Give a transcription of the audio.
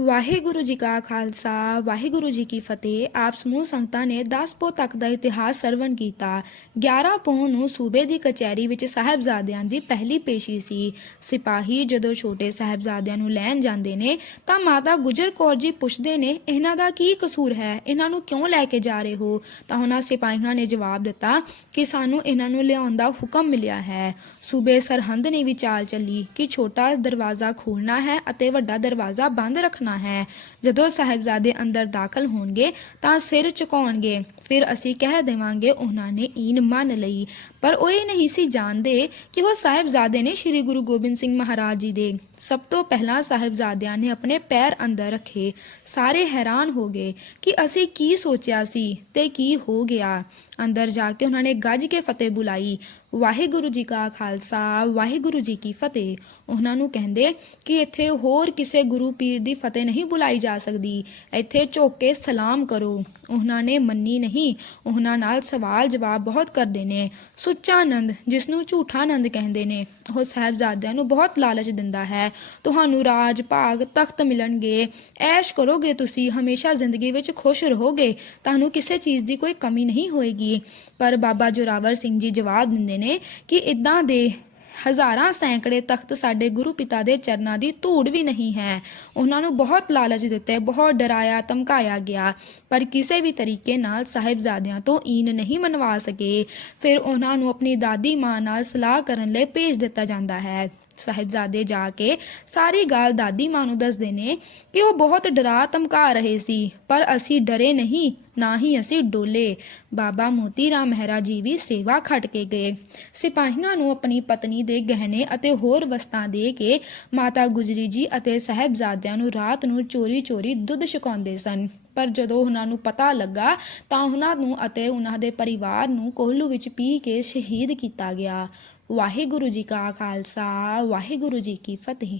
ਵਾਹਿਗੁਰੂ ਜੀ ਕਾ ਖਾਲਸਾ, ਵਾਹਿਗੁਰੂ ਜੀ ਕੀ ਫਤਿਹ। ਆਪ ਸਮੂਹ ਸੰਗਤਾਂ ਨੇ 10 ਪੋ ਤੱਕ ਦਾ ਇਤਿਹਾਸ ਸਰਵਣ ਕੀਤਾ। 11 ਪੋਹ ਨੂੰ ਸੂਬੇ ਦੀ ਕਚਹਿਰੀ ਵਿੱਚ ਸਾਹਿਬਜ਼ਾਦਿਆਂ ਦੀ ਪਹਿਲੀ ਪੇਸ਼ੀ ਸੀ। ਸਿਪਾਹੀ ਜਦੋਂ ਛੋਟੇ ਸਾਹਿਬਜ਼ਾਦਿਆਂ ਨੂੰ ਲੈਣ ਜਾਂਦੇ ਨੇ, ਤਾਂ ਮਾਤਾ ਗੁਜਰ ਕੌਰ ਜੀ ਪੁੱਛਦੇ ਨੇ, ਇਹਨਾਂ ਦਾ ਕੀ ਕਸੂਰ ਹੈ? ਇਹਨਾਂ ਨੂੰ ਕਿਉਂ ਲੈ ਕੇ ਜਾ ਰਹੇ ਹੋ? ਤਾਂ ਉਹਨਾਂ ਸਿਪਾਹੀਆਂ ਨੇ ਜਵਾਬ ਦਿੱਤਾ ਕਿ ਸਾਨੂੰ ਇਹਨਾਂ ਨੂੰ ਲਿਆਉਣ ਦਾ ਹੁਕਮ ਮਿਲਿਆ ਹੈ। ਸੂਬੇ ਸਰਹੰਦ ਨੇ ਵੀ ਚਾਲ ਚੱਲੀ ਕਿ ਛੋਟਾ ਦਰਵਾਜ਼ਾ ਖੋਲਣਾ ਹੈ ਅਤੇ ਵੱਡਾ ਦਰਵਾਜ਼ਾ ਬੰਦ ਰੱਖਣਾ ਹੈ। ਜਦੋਂ ਸਾਹਿਬਜ਼ਾਦੇ ਅੰਦਰ ਦਾਖਲ ਹੋਣਗੇ ਤਾਂ ਸਿਰ ਝੁਕਾਉਣਗੇ। ਫਿਰ ਅਸੀਂ ਕਹਿ ਦੇਵਾਂਗੇ, ਉਹਨਾਂ ਨੇ ਈਨ ਮੰਨ ਲਈ। ਪਰ ਉਹ ਇਹ ਨਹੀਂ ਸੀ ਜਾਣਦੇ ਕਿ ਉਹ ਸਾਹਿਬਜ਼ਾਦੇ ਨੇ ਸ੍ਰੀ ਗੁਰੂ ਗੋਬਿੰਦ ਸਿੰਘ ਮਹਾਰਾਜ ਜੀ ਦੇ। ਸਭ ਤੋਂ ਪਹਿਲਾਂ ਸਾਹਿਬਜ਼ਾਦਿਆਂ ਨੇ ਆਪਣੇ ਪੈਰ ਅੰਦਰ ਰੱਖੇ। ਸਾਰੇ ਹੈਰਾਨ ਹੋ ਗਏ ਕਿ ਅਸੀਂ ਕੀ ਸੋਚਿਆ ਸੀ ਤੇ ਕੀ ਹੋ ਗਿਆ। ਅੰਦਰ ਜਾ ਕੇ ਉਹਨਾਂ ਨੇ ਗੱਜ ਕੇ ਫਤਿਹ ਬੁਲਾਈ। ਵਾਹਿਗੁਰੂ ਜੀ ਕਾ ਖਾਲਸਾ, ਵਾਹਿਗੁਰੂ ਜੀ ਕੀ ਫਤਿਹ। ਉਹਨਾਂ ਨੂੰ ਕਹਿੰਦੇ ਕਿ ਇੱਥੇ ਹੋਰ ਕਿਸੇ ਗੁਰੂ ਪੀਰ ਦੀ ਫਤਿਹ ਨਹੀਂ ਬੁਲਾਈ ਜਾ ਸਕਦੀ। ਇੱਥੇ ਝੁੱਕ ਕੇ ਸਲਾਮ ਕਰੋ। ਉਹਨਾਂ ਨੇ ਮੰਨੀ ਨਹੀਂ। ਉਹਨਾਂ ਨਾਲ ਸਵਾਲ ਜਵਾਬ ਬਹੁਤ ਕਰਦੇ ਨੇ। ਸੁੱਚਾ ਆਨੰਦ ਜਿਸ ਨੂੰ ਝੂਠਾ ਆਨੰਦ ਕਹਿੰਦੇ ਨੇ, ਉਹ ਸਾਹਿਬਜ਼ਾਦਿਆਂ ਨੂੰ ਬਹੁਤ ਲਾਲਚ ਦਿੰਦਾ ਹੈ। ਤੁਹਾਨੂੰ ਰਾਜ ਭਾਗ ਤਖਤ ਮਿਲਣਗੇ। ਐਸ਼ ਕਰੋਗੇ ਤੁਸੀਂ, ਹਮੇਸ਼ਾ ਜ਼ਿੰਦਗੀ ਵਿੱਚ ਖੁਸ਼ ਰਹੋਗੇ। ਤੁਹਾਨੂੰ ਕਿਸੇ ਚੀਜ਼ ਦੀ ਕੋਈ ਕਮੀ ਨਹੀਂ ਹੋਏਗੀ। ਪਰ ਬਾਬਾ ਜੋਰਾਵਰ ਸਿੰਘ ਜੀ ਜਵਾਬ ਦਿੰਦੇ ਨੇ ਕਿ ਇਦਾਂ ਦੇ ਹਜ਼ਾਰਾਂ ਸੈਂਕੜੇ ਤਖਤ ਸਾਡੇ ਗੁਰੂ ਪਿਤਾ ਦੇ ਚਰਨਾਂ ਦੀ ਧੂੜ ਵੀ ਨਹੀਂ ਹੈ। ਉਹਨਾਂ ਨੂੰ ਬਹੁਤ ਲਾਲਚ ਦਿੱਤੇ, ਬਹੁਤ ਡਰਾਇਆ, ਧਮਕਾਇਆ ਗਿਆ। ਪਰ ਕਿਸੇ ਵੀ ਤਰੀਕੇ ਨਾਲ ਸਾਹਿਬਜ਼ਾਦਿਆਂ ਤੋਂ ਈਨ ਨਹੀਂ ਮਨਵਾ ਸਕੇ। ਫਿਰ ਉਹਨਾਂ ਨੂੰ ਆਪਣੀ ਦਾਦੀ ਮਾਂ ਨਾਲ ਸਲਾਹ ਕਰਨ ਲਈ ਭੇਜ ਦਿੱਤਾ ਜਾਂਦਾ ਹੈ। ਸਾਹਿਬਜ਼ਾਦੇ ਜਾ ਕੇ ਸਾਰੀ ਗੱਲ ਦਾਦੀ ਮਾਂ ਨੂੰ ਦੱਸਦੇ ਨੇ ਕਿ ਉਹ ਬਹੁਤ ਡਰਾ ਧਮਕਾ ਰਹੇ ਸੀ, ਪਰ ਅਸੀਂ ਡਰੇ ਨਹੀਂ। ਨਾ ਹੀ ਅਸੀਂ ਡੋਲੇ। ਬਾਬਾ ਮੋਤੀ ਰਾਮ ਮਹਿਰਾ ਜੀ ਵੀ ਸੇਵਾ ਖੱਟ ਕੇ ਗਏ। ਸਿਪਾਹੀਆਂ ਨੂੰ ਆਪਣੀ ਪਤਨੀ ਦੇ ਗਹਿਣੇ ਅਤੇ ਹੋਰ ਵਸਤਾਂ ਦੇ ਕੇ ਮਾਤਾ ਗੁਜਰੀ ਜੀ ਅਤੇ ਸਾਹਿਬਜ਼ਾਦਿਆਂ ਨੂੰ ਰਾਤ ਨੂੰ ਚੋਰੀ-ਚੋਰੀ ਦੁੱਧ ਛਕਾਉਂਦੇ ਸਨ। ਪਰ ਜਦੋਂ ਉਹਨਾਂ ਨੂੰ ਪਤਾ ਲੱਗਾ ਤਾਂ ਉਹਨਾਂ ਨੂੰ ਅਤੇ ਉਹਨਾਂ ਦੇ ਪਰਿਵਾਰ ਨੂੰ ਕੋਹਲੂ ਵਿੱਚ ਪੀ ਕੇ ਸ਼ਹੀਦ ਕੀਤਾ ਗਿਆ। ਵਾਹਿਗੁਰੂ ਜੀ ਕਾ ਖਾਲਸਾ, ਵਾਹਿਗੁਰੂ ਜੀ ਕੀ ਫਤਿਹ।